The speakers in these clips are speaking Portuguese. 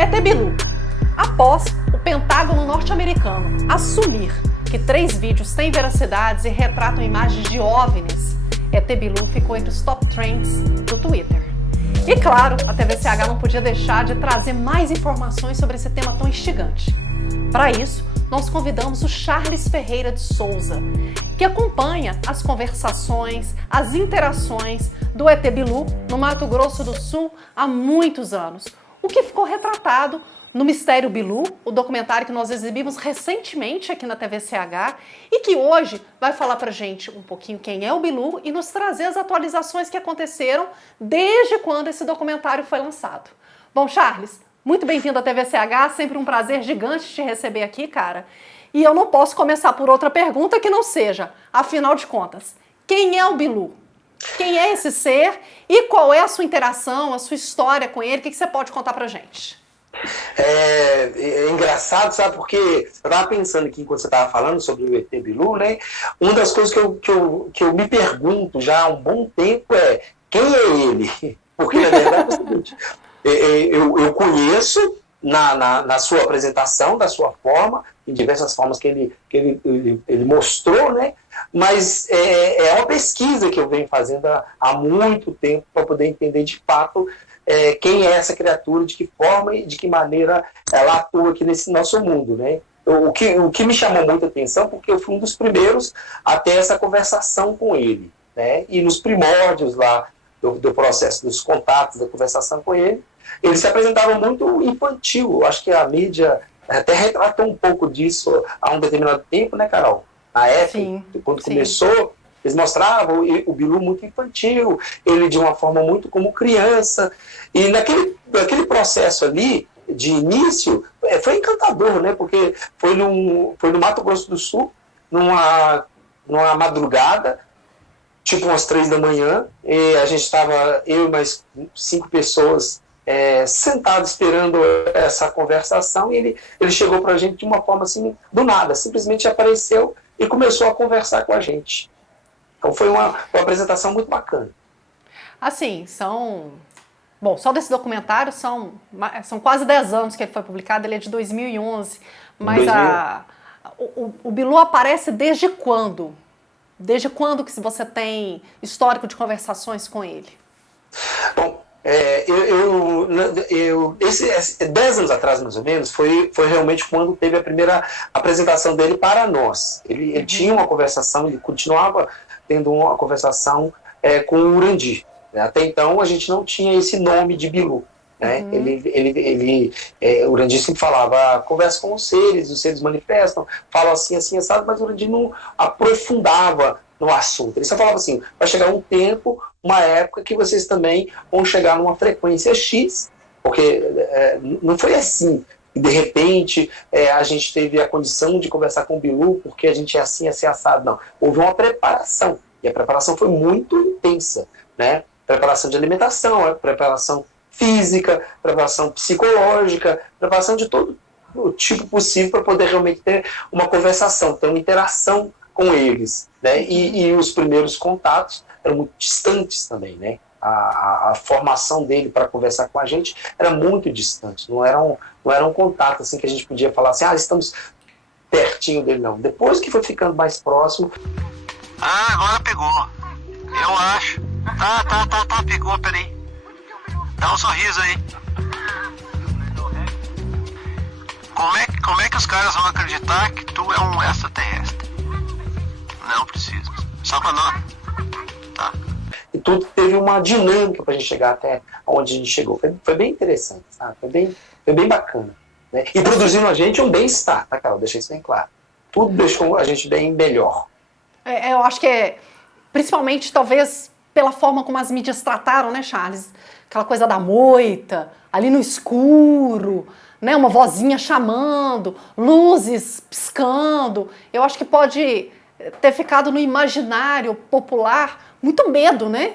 ET Bilu. Após o Pentágono norte-americano assumir que 3 vídeos têm veracidades e retratam imagens de OVNIs, ET Bilu ficou entre os top trends do Twitter. E claro, a TVCH não podia deixar de trazer mais informações sobre esse tema tão instigante. Para isso, nós convidamos o Charles Ferreira de Souza, que acompanha as conversações, as interações do ET Bilu no Mato Grosso do Sul há muitos anos, o que ficou retratado no Mistério Bilu, o documentário que nós exibimos recentemente aqui na TVCH e que hoje vai falar pra gente um pouquinho quem é o Bilu e nos trazer as atualizações que aconteceram desde quando esse documentário foi lançado. Bom, Charles, muito bem-vindo à TVCH, sempre um prazer gigante te receber aqui, cara. E eu não posso começar por outra pergunta que não seja, afinal de contas, quem é o Bilu? Quem é esse ser e qual é a sua interação, a sua história com ele? O que você pode contar pra gente? É engraçado, sabe? Porque eu estava pensando aqui enquanto você estava falando sobre o ET Bilu, né? Uma das coisas que eu me pergunto já há um bom tempo é quem é ele? Porque na verdade é o seguinte, eu conheço na sua apresentação, da sua forma, em diversas formas que ele mostrou, né? Mas é uma pesquisa que eu venho fazendo há muito tempo para poder entender de fato quem é essa criatura, de que forma e de que maneira ela atua aqui nesse nosso mundo, né? O que me chamou muita atenção, porque eu fui um dos primeiros a ter essa conversação com ele, né? E nos primórdios lá do processo dos contatos, da conversação com ele, ele se apresentava muito infantil. Eu acho que a mídia até retratou um pouco disso há um determinado tempo, né, Carol? Na época, sim, quando começou, eles mostravam o Bilu muito infantil, ele de uma forma muito como criança. E naquele processo ali, de início, foi encantador, né? Porque foi no Mato Grosso do Sul, numa madrugada, tipo umas 3 da manhã, e a gente estava, eu e mais 5 pessoas, sentados esperando essa conversação, e ele chegou para a gente de uma forma assim, do nada, simplesmente apareceu e começou a conversar com a gente. Então foi uma apresentação muito bacana. Assim, bom, só desse documentário são quase 10 anos que ele foi publicado, ele é de 2011, mas o Bilu aparece desde quando? Desde quando que você tem histórico de conversações com ele? Bom, 10 anos atrás, mais ou menos, foi realmente quando teve a primeira apresentação dele para nós. Ele tinha uma conversação, ele continuava tendo uma conversação com o Urandir. Até então a gente não tinha esse nome de Bilu. Né? O Urandir sempre falava, conversa com os seres manifestam, falam assim, assim, assado, mas o Urandir não aprofundava no assunto. Ele só falava assim, vai chegar um tempo, uma época que vocês também vão chegar numa frequência X, porque não foi assim. E de repente a gente teve a condição de conversar com o Bilu porque a gente é assim, assim, assado. Não, houve uma preparação, e a preparação foi muito intensa, né? Preparação de alimentação, preparação física, preparação psicológica, preparação de todo o tipo possível para poder realmente ter uma conversação, ter uma interação com eles, né? E os primeiros contatos eram muito distantes também, né? A formação dele para conversar com a gente era muito distante, não era um contato assim que a gente podia falar assim, estamos pertinho dele, não. Depois que foi ficando mais próximo... agora pegou, eu acho. Tá, pegou, peraí. Dá um sorriso aí. Como é que os caras vão acreditar que tu é um extraterrestre? Não precisa. Só pra nós. Tá. E tudo teve uma dinâmica pra gente chegar até onde a gente chegou. Foi bem interessante, sabe? Foi bem bacana. Né? E produzindo a gente um bem-estar, tá, Carol? Deixei isso bem claro. Tudo deixou a gente bem melhor. Eu acho que principalmente, talvez, pela forma como as mídias trataram, né, Charles? Aquela coisa da moita, ali no escuro, né, uma vozinha chamando, luzes piscando. Eu acho que pode ter ficado no imaginário popular muito medo, né?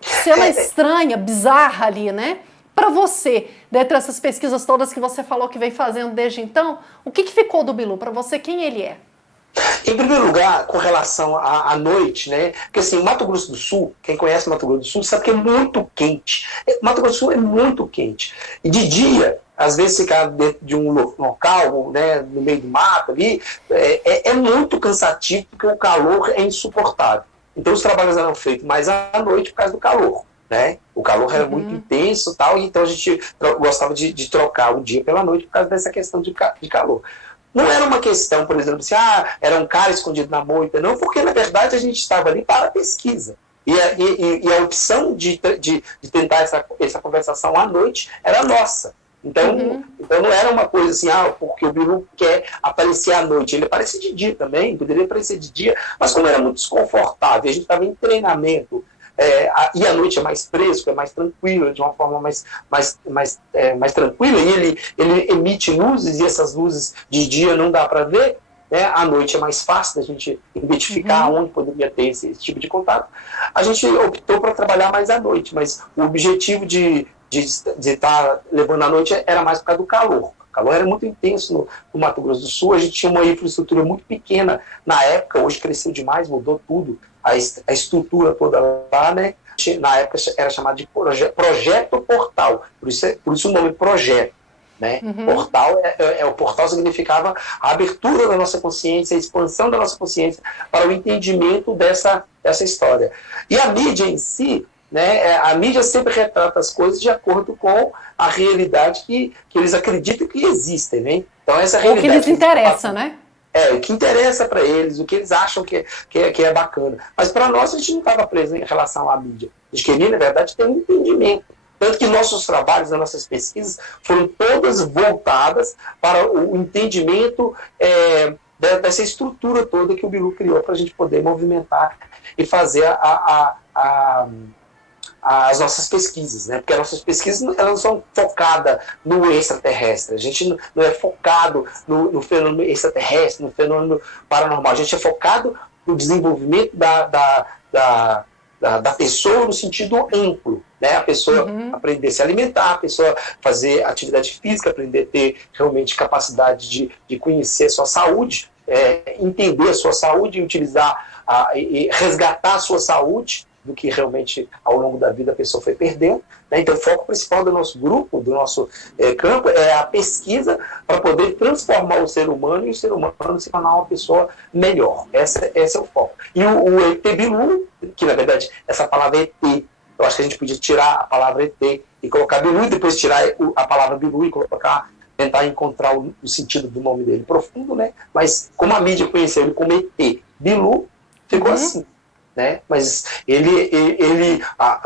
Cena estranha, bizarra ali, né? Para você, dentre essas pesquisas todas que você falou que vem fazendo desde então, o que ficou do Bilu? Para você, quem ele é? Em primeiro lugar, com relação à noite, né? Porque assim, Mato Grosso do Sul, quem conhece Mato Grosso do Sul sabe que é muito quente. Mato Grosso do Sul é muito quente. E de dia, às vezes ficar dentro de um local, né, no meio do mato ali, é muito cansativo, porque o calor é insuportável. Então os trabalhos eram feitos mais à noite por causa do calor, né? O calor era muito intenso, tal, e então a gente gostava de trocar o dia pela noite por causa dessa questão de calor. Não era uma questão, por exemplo, assim, era um cara escondido na moita, não, porque na verdade a gente estava ali para a pesquisa. E a opção de tentar essa conversação à noite era nossa. Então não era uma coisa assim, porque o Bilu quer aparecer à noite. Ele aparecia de dia também, poderia aparecer de dia, mas como era muito desconfortável, a gente estava em treinamento, e a noite é mais fresco, é mais tranquila, de uma forma mais tranquila, e ele emite luzes, e essas luzes de dia não dá para ver, né? À noite é mais fácil da gente identificar onde poderia ter esse tipo de contato. A gente optou para trabalhar mais à noite, mas o objetivo de estar levando à noite era mais por causa do calor. O calor era muito intenso no Mato Grosso do Sul, a gente tinha uma infraestrutura muito pequena na época, hoje cresceu demais, mudou tudo, a estrutura toda lá, né? Na época era chamado de Projeto Portal, por isso o nome Projeto. Né? Portal, o portal significava a abertura da nossa consciência, a expansão da nossa consciência para o entendimento dessa história. E a mídia em si, né, a mídia sempre retrata as coisas de acordo com a realidade que eles acreditam que existem, né? Então essa realidade, o que lhes interessa, né? O que interessa para eles, o que eles acham que é bacana. Mas para nós a gente não estava preso em relação à mídia. A gente queria, na verdade, ter um entendimento. Tanto que nossos trabalhos, as nossas pesquisas foram todas voltadas para o entendimento dessa estrutura toda que o Bilu criou para a gente poder movimentar e fazer as nossas pesquisas, né? Porque as nossas pesquisas elas não são focadas no extraterrestre, a gente não é focado no fenômeno extraterrestre, no fenômeno paranormal, a gente é focado no desenvolvimento da pessoa no sentido amplo, né? A pessoa aprender a se alimentar, a pessoa fazer atividade física, aprender a ter realmente capacidade de conhecer a sua saúde, entender a sua saúde e utilizar e resgatar a sua saúde do que realmente ao longo da vida a pessoa foi perdendo, né? Então o foco principal do nosso grupo, do nosso campo, é a pesquisa para poder transformar o ser humano e o ser humano se tornar uma pessoa melhor. Esse é o foco. E o ET Bilu, que na verdade essa palavra ET, eu acho que a gente podia tirar a palavra ET e colocar Bilu, e depois tirar a palavra Bilu e tentar encontrar o sentido do nome dele profundo, né? Mas como a mídia conheceu ele como ET Bilu, ficou assim. Né? Mas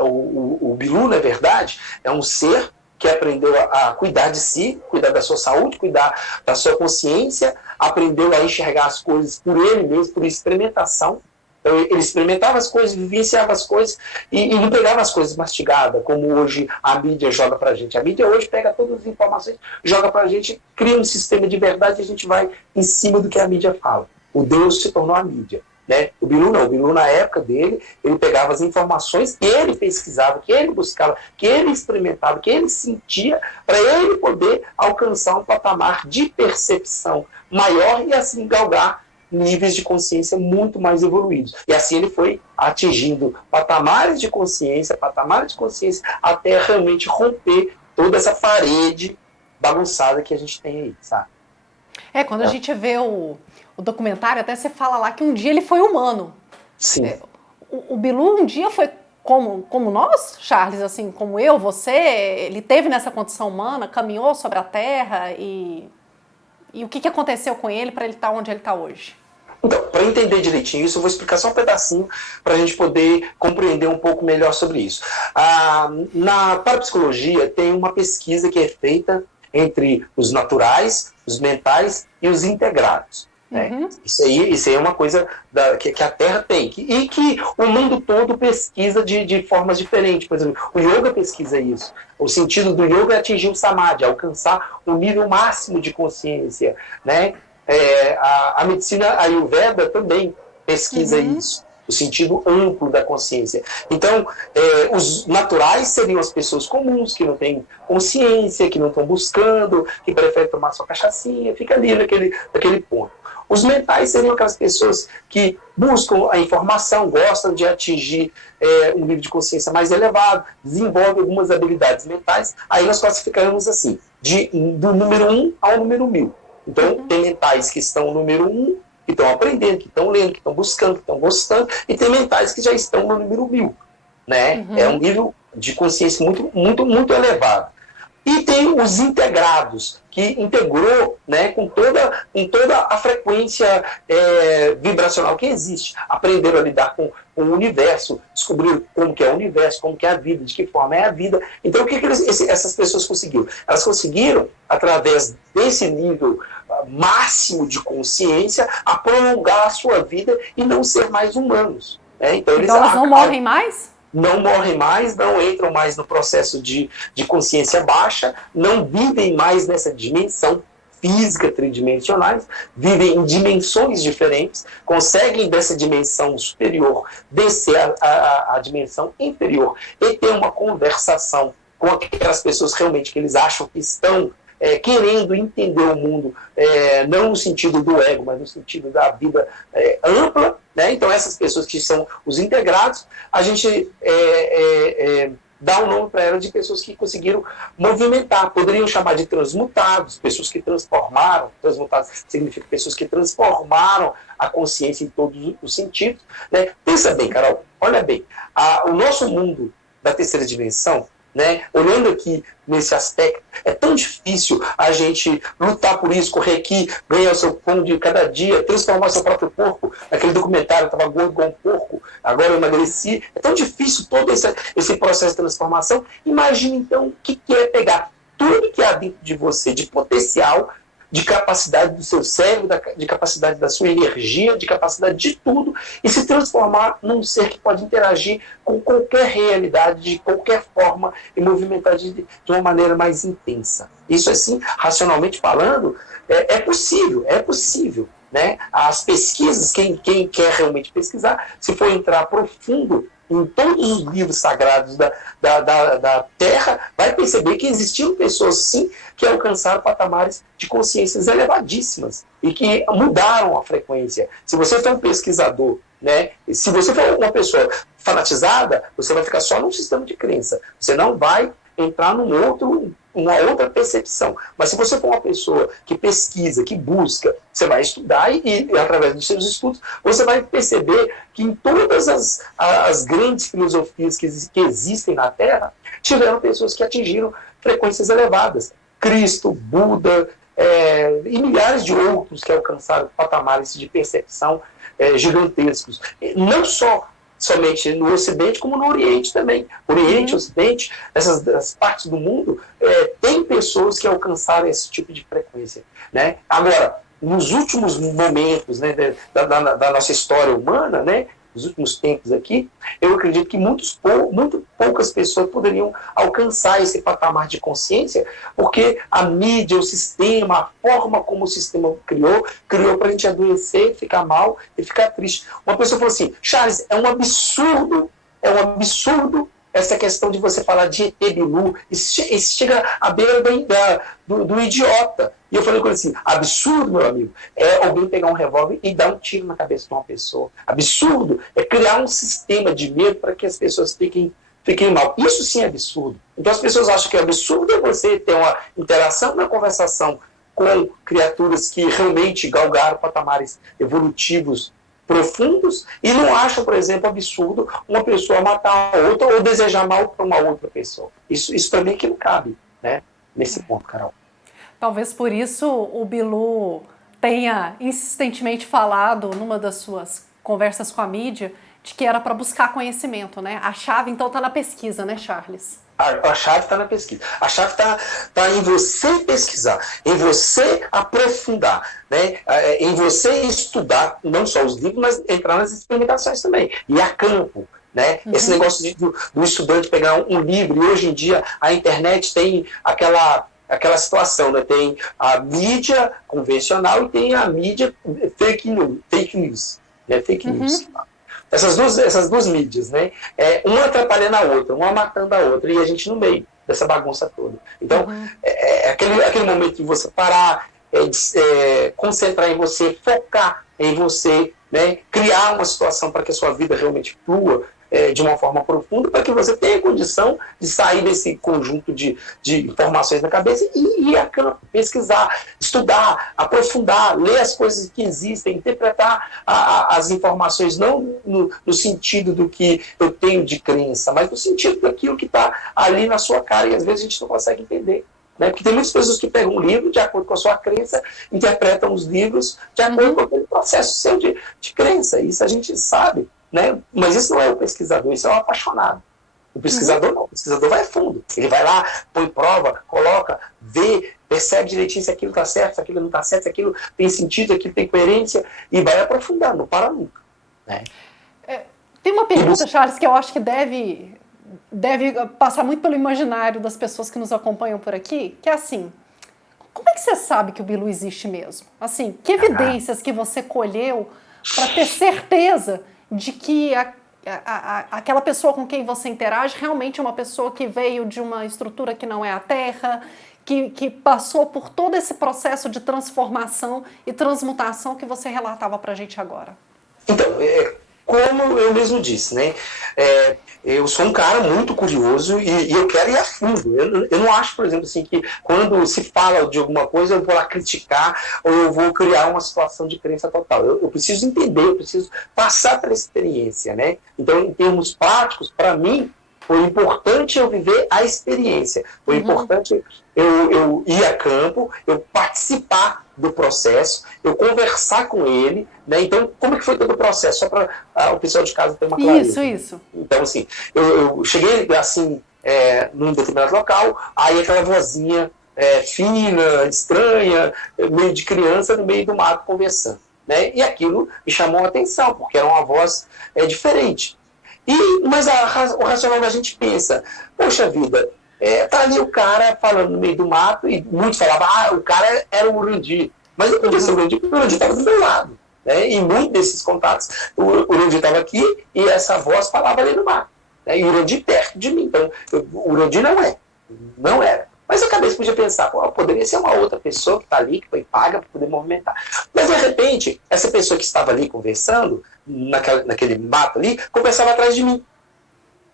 o Bilu, na verdade, é um ser que aprendeu a cuidar de si, cuidar da sua saúde, cuidar da sua consciência, aprendeu a enxergar as coisas por ele mesmo, por experimentação. Então, ele experimentava as coisas, vivenciava as coisas e não pegava as coisas mastigadas, como hoje a mídia joga pra gente. A mídia hoje pega todas as informações, joga pra gente, cria um sistema de verdade e a gente vai em cima do que a mídia fala. O Deus se tornou a mídia. Né? O Bilu não, o Bilu na época dele, ele pegava as informações que ele pesquisava, que ele buscava, que ele experimentava, que ele sentia, para ele poder alcançar um patamar de percepção maior e assim galgar níveis de consciência muito mais evoluídos. E assim ele foi atingindo patamares de consciência, até realmente romper toda essa parede bagunçada que a gente tem aí, sabe? Quando a gente vê o documentário, até você fala lá que um dia ele foi humano. Sim. O Bilu um dia foi como nós, Charles, assim, como eu, você, ele teve nessa condição humana, caminhou sobre a Terra e o que aconteceu com ele para ele estar onde ele está hoje? Então, para entender direitinho isso, eu vou explicar só um pedacinho para a gente poder compreender um pouco melhor sobre isso. Na parapsicologia tem uma pesquisa que é feita entre os naturais, os mentais e os integrados. Né? Isso aí é uma coisa que a Terra tem e que o mundo todo pesquisa de formas diferentes. Por exemplo, o yoga pesquisa isso. O sentido do yoga é atingir o samadhi, alcançar o nível máximo de consciência. Né? A medicina Ayurveda também pesquisa isso, o sentido amplo da consciência. Então, os naturais seriam as pessoas comuns, que não têm consciência, que não estão buscando, que preferem tomar sua cachaçinha, fica ali naquele ponto. Os mentais seriam aquelas pessoas que buscam a informação, gostam de atingir um nível de consciência mais elevado, desenvolvem algumas habilidades mentais. Aí nós classificamos assim, do número 1 ao número 1000. Então, tem mentais que estão no número 1, que estão aprendendo, que estão lendo, que estão buscando, que estão gostando, e tem mentais que já estão no número 1000. Né? É um nível de consciência muito, muito, muito elevado. E tem os integrados, que integrou, né, com toda a frequência vibracional que existe. Aprenderam a lidar com o universo, descobriram como que é o universo, como que é a vida, de que forma é a vida. Então, o que essas pessoas conseguiram? Elas conseguiram, através desse nível máximo de consciência, a prolongar a sua vida e não ser mais humanos. Né? Então elas não morrem mais? Não morrem mais, não entram mais no processo de consciência baixa, não vivem mais nessa dimensão física tridimensionais, vivem em dimensões diferentes, conseguem dessa dimensão superior descer a dimensão inferior e ter uma conversação com aquelas pessoas realmente que eles acham que estão querendo entender o mundo, não no sentido do ego, mas no sentido da vida ampla, né? Então essas pessoas que são os integrados, a gente dá um nome para elas de pessoas que conseguiram movimentar, poderiam chamar de transmutados, pessoas que transformaram, transmutados significa pessoas que transformaram a consciência em todos os sentidos, né? Pensa bem, Carol, olha bem, o nosso mundo da terceira dimensão, né? Olhando aqui nesse aspecto, é tão difícil a gente lutar por isso, correr aqui, ganhar o seu pão de cada dia, transformar seu próprio corpo. Naquele documentário eu estava gordo igual um porco, agora eu emagreci. É tão difícil todo esse processo de transformação. Imagine então o que é pegar tudo que há dentro de você de potencial, de capacidade do seu cérebro, de capacidade da sua energia, de capacidade de tudo, e se transformar num ser que pode interagir com qualquer realidade, de qualquer forma, e movimentar de uma maneira mais intensa. Isso, assim, racionalmente falando, é possível. Né? As pesquisas, quem quer realmente pesquisar, se for entrar profundo em todos os livros sagrados da Terra, vai perceber que existiam pessoas, sim, que alcançaram patamares de consciências elevadíssimas e que mudaram a frequência. Se você for um pesquisador, né, se você for uma pessoa fanatizada, você vai ficar só num sistema de crença. Você não vai entrar uma outra percepção. Mas se você for uma pessoa que pesquisa, que busca, você vai estudar e através dos seus estudos, você vai perceber que em todas as grandes filosofias que existem na Terra, tiveram pessoas que atingiram frequências elevadas. Cristo, Buda, e milhares de outros que alcançaram patamares de percepção gigantescos. Não somente no Ocidente, como no Oriente também. Oriente, Ocidente, essas partes do mundo, tem pessoas que alcançaram esse tipo de frequência. Né? Agora, nos últimos momentos, né, da nossa história humana, né, nos últimos tempos aqui, eu acredito que muito poucas pessoas poderiam alcançar esse patamar de consciência, porque a mídia, o sistema, a forma como o sistema criou para a gente adoecer, ficar mal e ficar triste. Uma pessoa falou assim: Charles, é um absurdo essa questão de você falar de ET Bilu, isso chega à beira do idiota. E eu falei com ele assim: absurdo, meu amigo, é alguém pegar um revólver e dar um tiro na cabeça de uma pessoa. Absurdo é criar um sistema de medo para que as pessoas fiquem mal. Isso sim é absurdo. Então as pessoas acham que é absurdo é você ter uma interação, uma conversação com criaturas que realmente galgaram patamares evolutivos profundos e não acham, por exemplo, absurdo uma pessoa matar a outra ou desejar mal para uma outra pessoa. Isso também que não cabe, né, nesse ponto, Carol. Talvez por isso o Bilu tenha insistentemente falado numa das suas conversas com a mídia de que era para buscar conhecimento, né? A chave, então, está na pesquisa, né, Charles? A chave está na pesquisa. A chave está em você pesquisar, em você aprofundar, né? Em você estudar não só os livros, mas entrar nas experimentações também. E a campo. Né? Esse negócio do estudante pegar um livro, e hoje em dia a internet tem aquela situação, né? Tem a mídia convencional e tem a mídia fake news. Né? Fake news. Essas duas mídias, né? Uma atrapalhando a outra, uma matando a outra, e a gente no meio dessa bagunça toda. Então, aquele momento de você parar, concentrar em você, focar em você, né, criar uma situação para que a sua vida realmente flua de uma forma profunda, para que você tenha condição de sair desse conjunto de informações na cabeça e ir a campo, pesquisar, estudar, aprofundar, ler as coisas que existem, interpretar as informações, não no sentido do que eu tenho de crença, mas no sentido daquilo que está ali na sua cara, e às vezes a gente não consegue entender. Né? Porque tem muitas pessoas que pegam um livro de acordo com a sua crença, interpretam os livros de acordo com aquele processo seu de crença. Isso a gente sabe. Né? Mas isso não é o pesquisador, isso é o apaixonado. O pesquisador não, o pesquisador vai fundo. Ele vai lá, põe prova, coloca, vê, percebe direitinho se aquilo está certo, se aquilo não está certo, se aquilo tem sentido, se aquilo tem coerência, e vai aprofundando, não para nunca. Né? Tem uma pergunta, Charles, que eu acho que deve passar muito pelo imaginário das pessoas que nos acompanham por aqui, que é assim: como é que você sabe que o Bilu existe mesmo? Assim, que evidências que você colheu para ter certeza de que aquela pessoa com quem você interage realmente é uma pessoa que veio de uma estrutura que não é a Terra, que passou por todo esse processo de transformação e transmutação que você relatava para a gente agora? Então, como eu mesmo disse, né? Eu sou um cara muito curioso e eu quero ir a fundo. Eu não acho, por exemplo, assim, que quando se fala de alguma coisa eu vou lá criticar ou eu vou criar uma situação de crença total. Eu preciso entender, eu preciso passar pela experiência, né? Então, em termos práticos, para mim, foi importante eu viver a experiência. Foi importante eu ir a campo, eu participar do processo, eu conversar com ele, né? Então, como é que foi todo o processo? Só para o pessoal de casa ter uma clareza. Isso. Então, assim, eu cheguei, assim, num determinado local, aí aquela vozinha fina, estranha, meio de criança, no meio do mato, conversando, né? E aquilo me chamou a atenção, porque era uma voz diferente. Mas o racional da gente pensa, poxa vida, tá ali o cara falando no meio do mato, e muitos falavam, o cara era o Urandi. Mas eu podia ser o Urandi, porque o Urandi estava do meu lado. Né? E muitos desses contatos, o Urandi estava aqui, e essa voz falava ali no mato. Né? E o Urandi perto de mim. Então, o Urandi não era. Mas a cabeça podia pensar, poderia ser uma outra pessoa que está ali, que foi paga para poder movimentar. Mas, de repente, essa pessoa que estava ali conversando, naquele mato ali, conversava atrás de mim.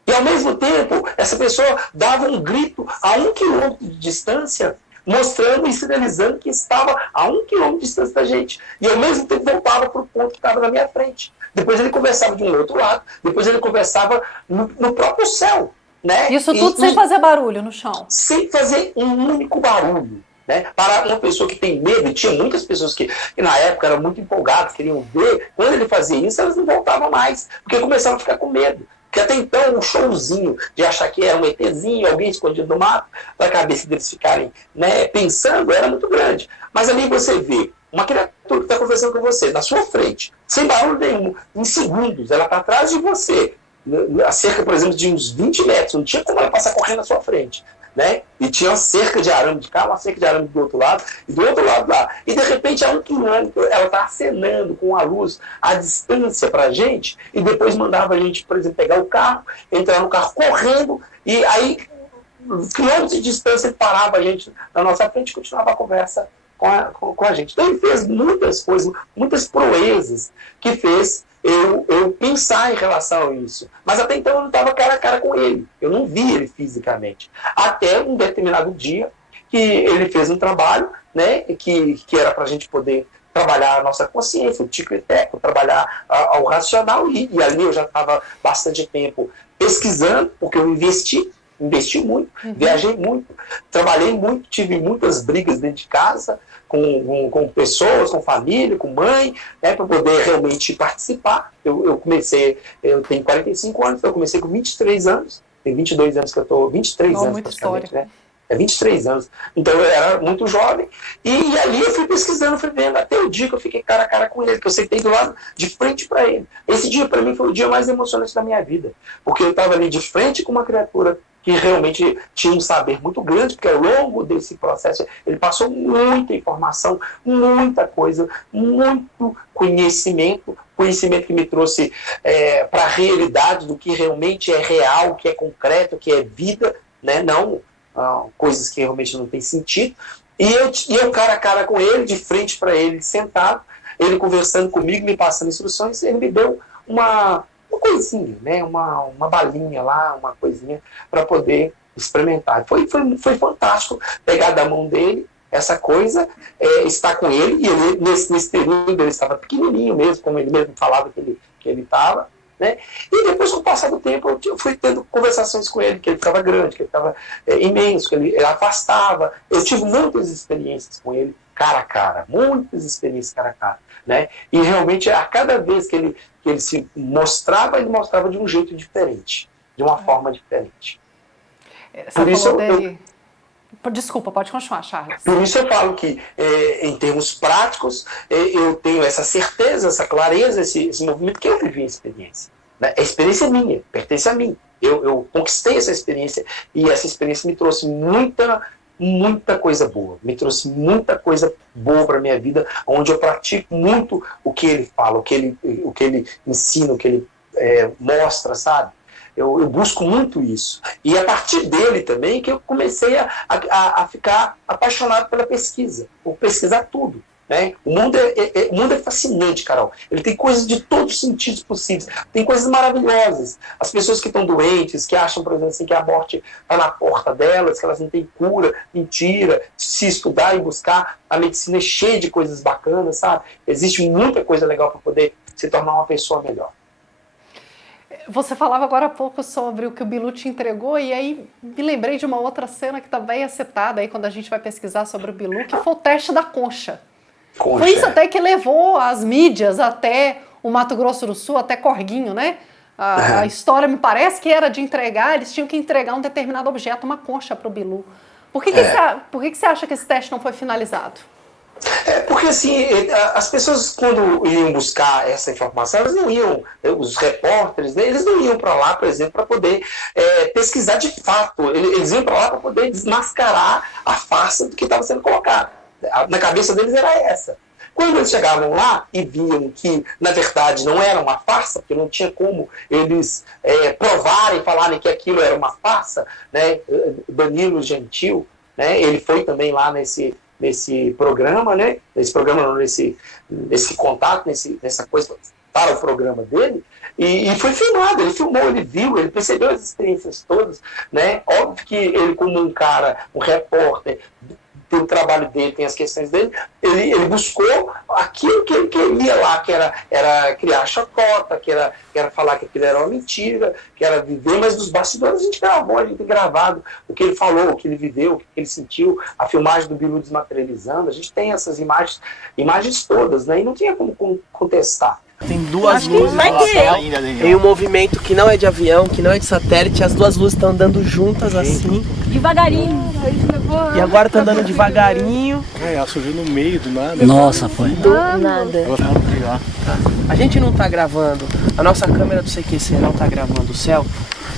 E, ao mesmo tempo, essa pessoa dava um grito a 1 quilômetro de distância, mostrando e sinalizando que estava a 1 quilômetro de distância da gente. E, ao mesmo tempo, voltava para o ponto que estava na minha frente. Depois ele conversava de um outro lado, depois ele conversava no próprio céu. Né? Isso tudo sem fazer barulho no chão. Sem fazer um único barulho. Né? Para uma pessoa que tem medo, e tinha muitas pessoas que na época eram muito empolgadas, queriam ver, quando ele fazia isso, elas não voltavam mais, porque começavam a ficar com medo. Porque até então, um showzinho de achar que era um ETzinho, alguém escondido no mato, para a cabeça deles ficarem, né, pensando, era muito grande. Mas ali você vê uma criatura que está conversando com você, na sua frente, sem barulho nenhum, em segundos, ela está atrás de você, a cerca, por exemplo, de uns 20 metros, não tinha como ela passar correndo na sua frente. Né? E tinha uma cerca de arame de cá, uma cerca de arame do outro lado, e do outro lado lá. E de repente, a 1 quilômetro, ela está acenando com a luz a distância para a gente, e depois mandava a gente, por exemplo, pegar o carro, entrar no carro correndo, e aí, quilômetros de distância, ele parava a gente na nossa frente e continuava a conversa com a gente. Então, ele fez muitas coisas, muitas proezas que fez eu pensar em relação a isso. Mas até então eu não estava cara a cara com ele. Eu não vi ele fisicamente. Até um determinado dia que ele fez um trabalho, né, que era para a gente poder trabalhar a nossa consciência, o tico e teco, trabalhar ao racional. E ali eu já estava bastante tempo pesquisando, porque eu investi muito, viajei muito, trabalhei muito, tive muitas brigas dentro de casa, com pessoas, com família, com mãe, né, para poder realmente participar. Eu tenho 45 anos, então eu comecei com 23 anos, tem 22 anos que eu estou, 23 anos praticamente, né? 23 anos. Então eu era muito jovem, e ali eu fui pesquisando, fui vendo, até o dia que eu fiquei cara a cara com ele, que eu sentei do lado, de frente para ele. Esse dia para mim foi o dia mais emocionante da minha vida, porque eu estava ali de frente com uma criatura que realmente tinha um saber muito grande, porque ao longo desse processo ele passou muita informação, muita coisa, muito conhecimento que me trouxe para a realidade do que realmente é real, que é concreto, que é vida, né? Não coisas que realmente não têm sentido. E eu cara a cara com ele, de frente para ele, sentado, ele conversando comigo, me passando instruções, ele me deu uma coisinha, né? Uma balinha lá, uma coisinha para poder experimentar. Foi fantástico pegar da mão dele essa coisa, estar com ele, e ele, nesse período ele estava pequenininho mesmo, como ele mesmo falava que ele estava, né? E depois, com o passar do tempo, eu fui tendo conversações com ele, que ele ficava grande, que ele estava imenso, que ele afastava. Eu tive muitas experiências com ele, cara a cara, muitas experiências cara a cara, né? E realmente, a cada vez que ele se mostrava, ele mostrava de um jeito diferente, de uma forma diferente. Por isso Desculpa, pode continuar, Charles. Por isso eu falo que, em termos práticos, eu tenho essa certeza, essa clareza, esse movimento que eu vivi em experiência. Né? A experiência é minha, pertence a mim. Eu conquistei essa experiência e essa experiência me trouxe muita coisa boa. Me trouxe muita coisa boa para a minha vida, onde eu pratico muito o que ele fala, o que ele ensina, o que ele mostra, sabe? Eu busco muito isso. E a partir dele também que eu comecei a ficar apaixonado pela pesquisa, por pesquisar tudo. Né? O mundo é fascinante, Carol. Ele tem coisas de todos os sentidos possíveis. Tem coisas maravilhosas. As pessoas que estão doentes, que acham, por exemplo, assim, que a morte está na porta delas, que elas não têm cura, mentira. Se estudar e buscar, a medicina é cheia de coisas bacanas, sabe? Existe muita coisa legal para poder se tornar uma pessoa melhor. Você falava agora há pouco sobre o que o Bilu te entregou, e aí me lembrei de uma outra cena que também é citada aí quando a gente vai pesquisar sobre o Bilu, que foi o teste da concha. Foi isso até que levou as mídias até o Mato Grosso do Sul, até Corguinho, né? A história me parece que era de entregar, eles tinham que entregar um determinado objeto, uma concha para o Bilu. Por que você acha que esse teste não foi finalizado? Porque assim, as pessoas quando iam buscar essa informação, elas não iam, os repórteres, né, eles não iam para lá, por exemplo, para poder pesquisar de fato, eles iam para lá para poder desmascarar a farsa do que estava sendo colocado. Na cabeça deles era essa. Quando eles chegavam lá e viam que, na verdade, não era uma farsa, porque não tinha como eles provarem, falarem que aquilo era uma farsa, né, Danilo Gentil, né, ele foi também lá nesse programa, né? Nesse contato, nessa coisa para o programa dele, e foi filmado, ele filmou, ele viu, ele percebeu as experiências todas, né? Óbvio que ele, como um cara, um repórter, tem o trabalho dele, tem as questões dele, ele buscou aquilo que ele queria lá, que era criar chacota, que era falar que aquilo era uma mentira, que era viver, mas dos bastidores a gente gravou, a gente tem gravado o que ele falou, o que ele viveu, o que ele sentiu, a filmagem do Bilu desmaterializando, a gente tem essas imagens todas, né? E não tinha como contestar. Tem duas luzes no céu, em um movimento que não é de avião, que não é de satélite, as duas luzes estão andando juntas assim. Devagarinho. E agora tá andando devagarinho. Ela surgiu no meio do nada. Nossa, foi. Do nada. A gente não tá gravando, a nossa câmera do CQC não tá gravando o céu,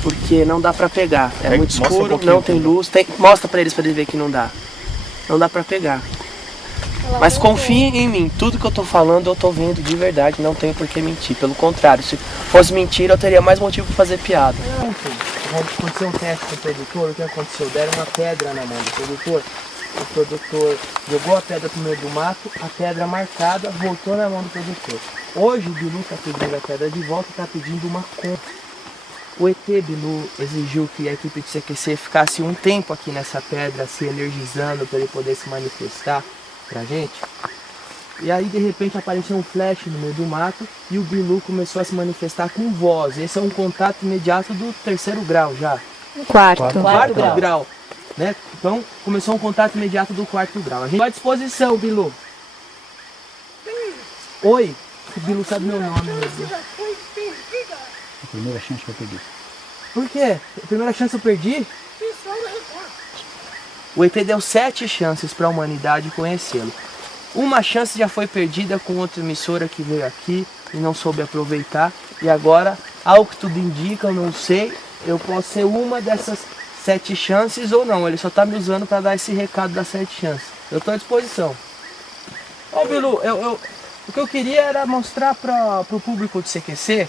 porque não dá pra pegar. É muito escuro, não tem luz. Mostra pra eles verem que não dá. Não dá pra pegar. Mas confiem em mim, tudo que eu tô falando eu tô vendo de verdade, não tenho por que mentir. Pelo contrário, se fosse mentira eu teria mais motivo pra fazer piada. Aconteceu um teste com o produtor, o que aconteceu? Deram uma pedra na mão do produtor. O produtor jogou a pedra pro meio do mato, a pedra marcada voltou na mão do produtor. Hoje o Bilu tá pedindo a pedra de volta e tá pedindo uma conta. O ET Bilu exigiu que a equipe de CQC ficasse um tempo aqui nessa pedra, se energizando para ele poder se manifestar pra gente. E aí de repente apareceu um flash no meio do mato e o Bilu começou a se manifestar com voz. Esse é um contato imediato do 3º grau já. Quarto grau. Né? Então começou um contato imediato do 4º grau. A gente está à disposição, Bilu. Oi, o Bilu sabe meu nome, meu Deus. A primeira chance que eu perdi. Por quê? A primeira chance eu perdi? O ET deu 7 chances para a humanidade conhecê-lo. Uma chance já foi perdida com outra emissora que veio aqui e não soube aproveitar. E agora, ao que tudo indica, eu não sei, eu posso ser uma dessas 7 chances ou não. Ele só está me usando para dar esse recado das 7 chances. Eu estou à disposição. Ó, Bilu, o que eu queria era mostrar para o público de CQC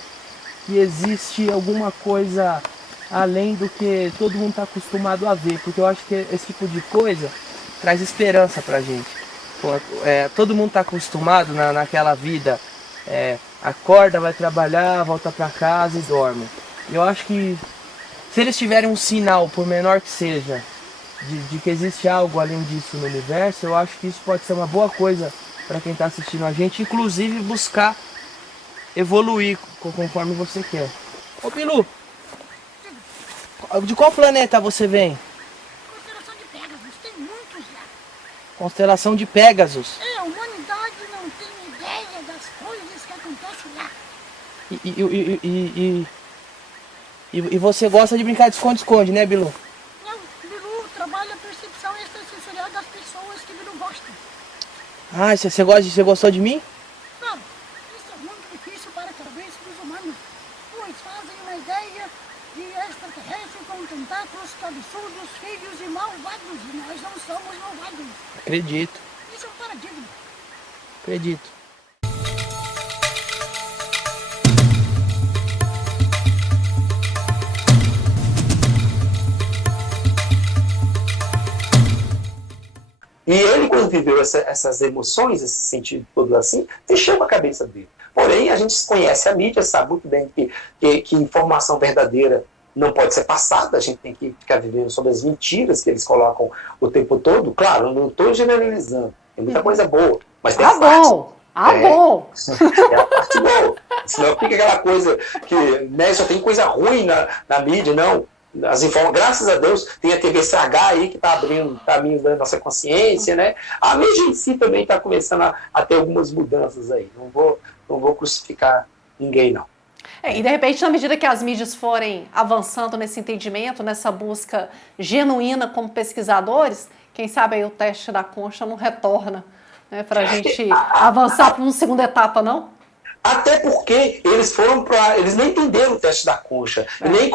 que existe alguma coisa além do que todo mundo está acostumado a ver, porque eu acho que esse tipo de coisa traz esperança pra gente. Pô, todo mundo tá acostumado naquela vida, acorda, vai trabalhar, volta pra casa e dorme. Eu acho que se eles tiverem um sinal, por menor que seja, de que existe algo além disso no universo, eu acho que isso pode ser uma boa coisa para quem está assistindo a gente, inclusive buscar evoluir conforme você quer. Ô Bilu, de qual planeta você vem? Constelação de Pégasus, tem muitos lá. Constelação de Pégasus. A humanidade não tem ideia das coisas que acontecem lá. E você gosta de brincar de esconde-esconde, né, Bilu? Não, Bilu trabalha a percepção extrasensorial das pessoas que Bilu gosta. Ah, você gostou de mim? Não, isso é muito difícil para a cabeça dos humanos, pois fazem uma ideia de extraterrestre com tentáculos, cabeçudos, filhos e malvados, e nós não somos malvados. Acredito, Isso é um paradigma. acredito. E ele, quando viveu essas emoções, esse sentido todo assim, fechou a cabeça dele. Porém, a gente conhece a mídia, sabe muito bem que informação verdadeira não pode ser passada, a gente tem que ficar vivendo sobre as mentiras que eles colocam o tempo todo. Claro, eu não estou generalizando, tem muita coisa boa, mas tem as partes. Bom! Bom! É a parte boa. Senão fica aquela coisa que, né, só tem coisa ruim na mídia, não. Graças a Deus tem a TVCH aí que está abrindo caminhos da nossa consciência, né? A mídia em si também está começando a ter algumas mudanças aí. Não vou crucificar ninguém, não. E de repente, na medida que as mídias forem avançando nesse entendimento, nessa busca genuína como pesquisadores, quem sabe aí o teste da concha não retorna, né, para a gente avançar para uma segunda etapa, não? Até porque eles nem entenderam o teste da concha, nem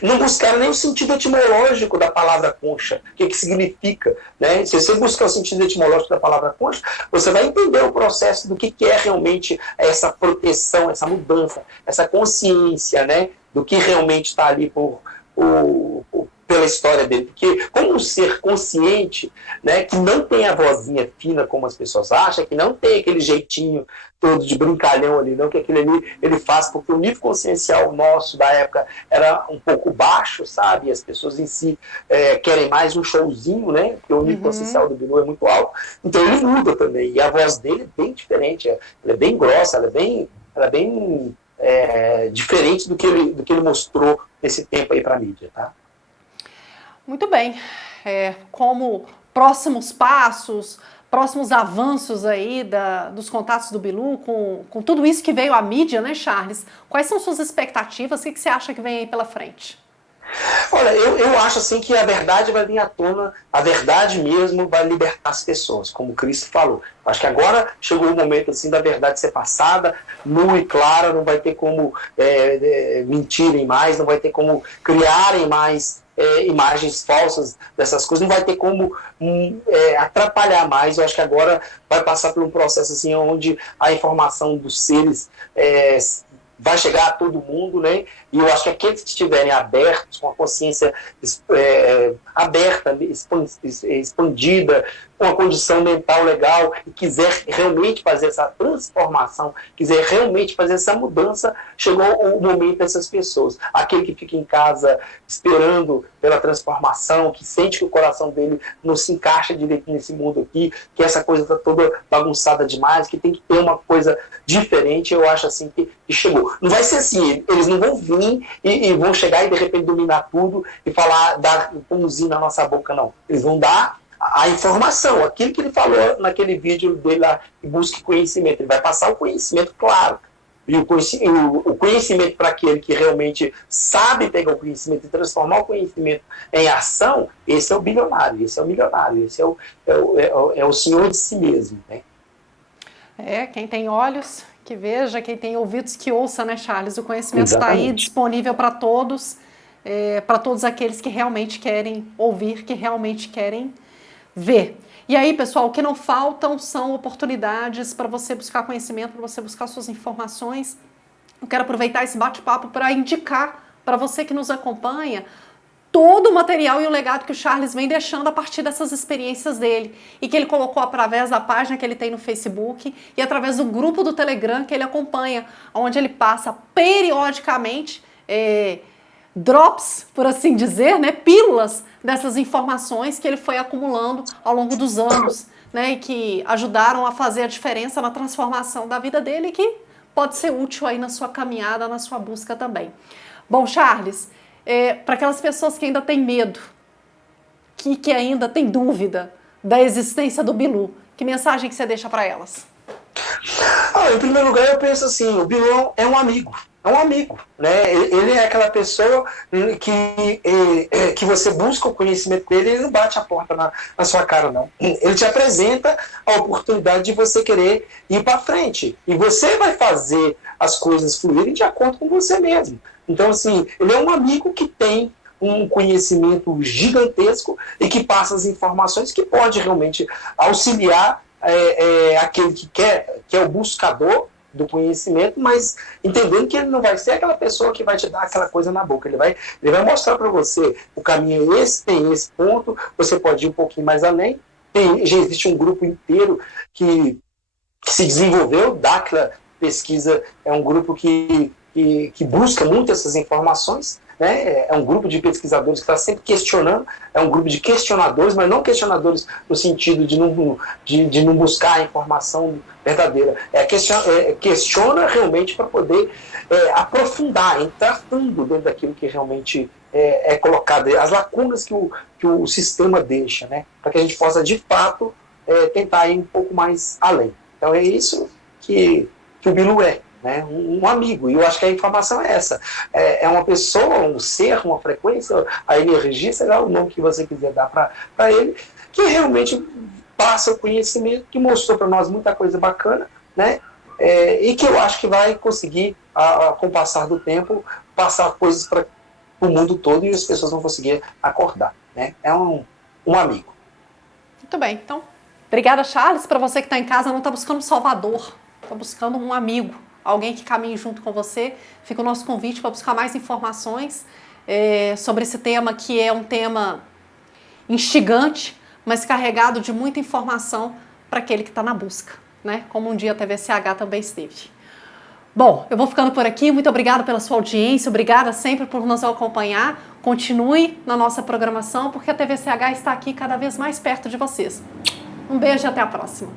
não buscaram nem o sentido etimológico da palavra concha, o que significa. Né? Se você buscar o sentido etimológico da palavra concha, você vai entender o processo do que é realmente essa proteção, essa mudança, essa consciência, né? Do que realmente está ali pela história dele. Porque como um ser consciente, né, que não tem a vozinha fina como as pessoas acham, que não tem aquele jeitinho todo de brincalhão ali, não, que aquele ali ele faz porque o nível consciencial nosso da época era um pouco baixo, sabe? E as pessoas em si querem mais um showzinho, né? Porque o nível consciencial do Bilu é muito alto. Então ele muda também. E a voz dele é bem diferente. Ela é bem grossa, ela é bem diferente do que ele mostrou nesse tempo aí para a mídia, tá? Muito bem. Como próximos passos, próximos avanços aí dos contatos do Bilu com tudo isso que veio à mídia, né, Charles? Quais são suas expectativas? O que você acha que vem aí pela frente? Olha, eu acho assim que a verdade vai vir à tona, a verdade mesmo vai libertar as pessoas, como o Cristo falou. Acho que agora chegou o momento assim da verdade ser passada, nua e clara, não vai ter como mentirem mais, não vai ter como criarem mais imagens falsas dessas coisas, não vai ter como atrapalhar mais. Eu acho que agora vai passar por um processo assim onde a informação dos seres vai chegar a todo mundo, né? E eu acho que aqueles que estiverem abertos, com a consciência aberta, expandida, com uma condição mental legal, e quiser realmente fazer essa transformação, quiser realmente fazer essa mudança, chegou o momento dessas pessoas. Aquele que fica em casa esperando pela transformação, que sente que o coração dele não se encaixa direito nesse mundo aqui, que essa coisa está toda bagunçada demais, que tem que ter uma coisa diferente, eu acho assim que chegou. Não vai ser assim, eles não vão vir e vão chegar e de repente dominar tudo e falar, dar um pãozinho na nossa boca, não. Eles vão dar a informação, aquilo que ele falou naquele vídeo dele lá, que busque conhecimento. Ele vai passar o conhecimento, claro. E o conhecimento para aquele que realmente sabe pegar o conhecimento e transformar o conhecimento em ação, esse é o bilionário, esse é o milionário, esse é o senhor de si mesmo, né? Quem tem olhos que veja, quem tem ouvidos que ouça, né, Charles? O conhecimento está aí disponível para todos aqueles que realmente querem ouvir, que realmente querem ver. E aí, pessoal, o que não faltam são oportunidades para você buscar conhecimento, para você buscar suas informações. Eu quero aproveitar esse bate-papo para indicar para você que nos acompanha todo o material e o legado que o Charles vem deixando a partir dessas experiências dele e que ele colocou através da página que ele tem no Facebook e através do grupo do Telegram que ele acompanha, onde ele passa periodicamente drops, por assim dizer, né, pílulas dessas informações que ele foi acumulando ao longo dos anos, né, e que ajudaram a fazer a diferença na transformação da vida dele e que pode ser útil aí na sua caminhada, na sua busca também. Bom, Charles, para aquelas pessoas que ainda têm medo, que ainda têm dúvida da existência do Bilu, que mensagem que você deixa para elas? Em primeiro lugar, eu penso assim, o Bilu é um amigo. É um amigo, né? Ele é aquela pessoa que você busca o conhecimento dele, ele não bate a porta na sua cara, não. Ele te apresenta a oportunidade de você querer ir para frente. E você vai fazer as coisas fluírem de acordo com você mesmo. Então, assim, ele é um amigo que tem um conhecimento gigantesco e que passa as informações que pode realmente auxiliar aquele que é o buscador do conhecimento, mas entendendo que ele não vai ser aquela pessoa que vai te dar aquela coisa na boca. Ele vai mostrar para você o caminho é esse, tem esse ponto, você pode ir um pouquinho mais além. Já existe um grupo inteiro que se desenvolveu, Dakhla Pesquisa é um grupo que busca muito essas informações, né? É um grupo de pesquisadores que está sempre questionando, é um grupo de questionadores, mas não questionadores no sentido de não buscar a informação verdadeira. Questiona realmente para poder aprofundar, entrar fundo dentro daquilo que realmente é colocado, as lacunas que o sistema deixa, né? Para que a gente possa, de fato, tentar ir um pouco mais além. Então é isso que o Bilu é. Né, um amigo, e eu acho que a informação é essa, é uma pessoa, um ser, uma frequência, a energia, será o nome que você quiser dar para ele, que realmente passa o conhecimento, que mostrou para nós muita coisa bacana, né, e que eu acho que vai conseguir, com o passar do tempo, passar coisas para o mundo todo e as pessoas vão conseguir acordar, né, é um amigo. Muito bem, então, obrigada, Charles. Para você que está em casa, não está buscando um salvador, está buscando um amigo, alguém que caminhe junto com você. Fica o nosso convite para buscar mais informações sobre esse tema, que é um tema instigante, mas carregado de muita informação para aquele que está na busca, né? Como um dia a TVCH também esteve. Bom, eu vou ficando por aqui. Muito obrigada pela sua audiência, obrigada sempre por nos acompanhar. Continue na nossa programação, porque a TVCH está aqui cada vez mais perto de vocês. Um beijo e até a próxima.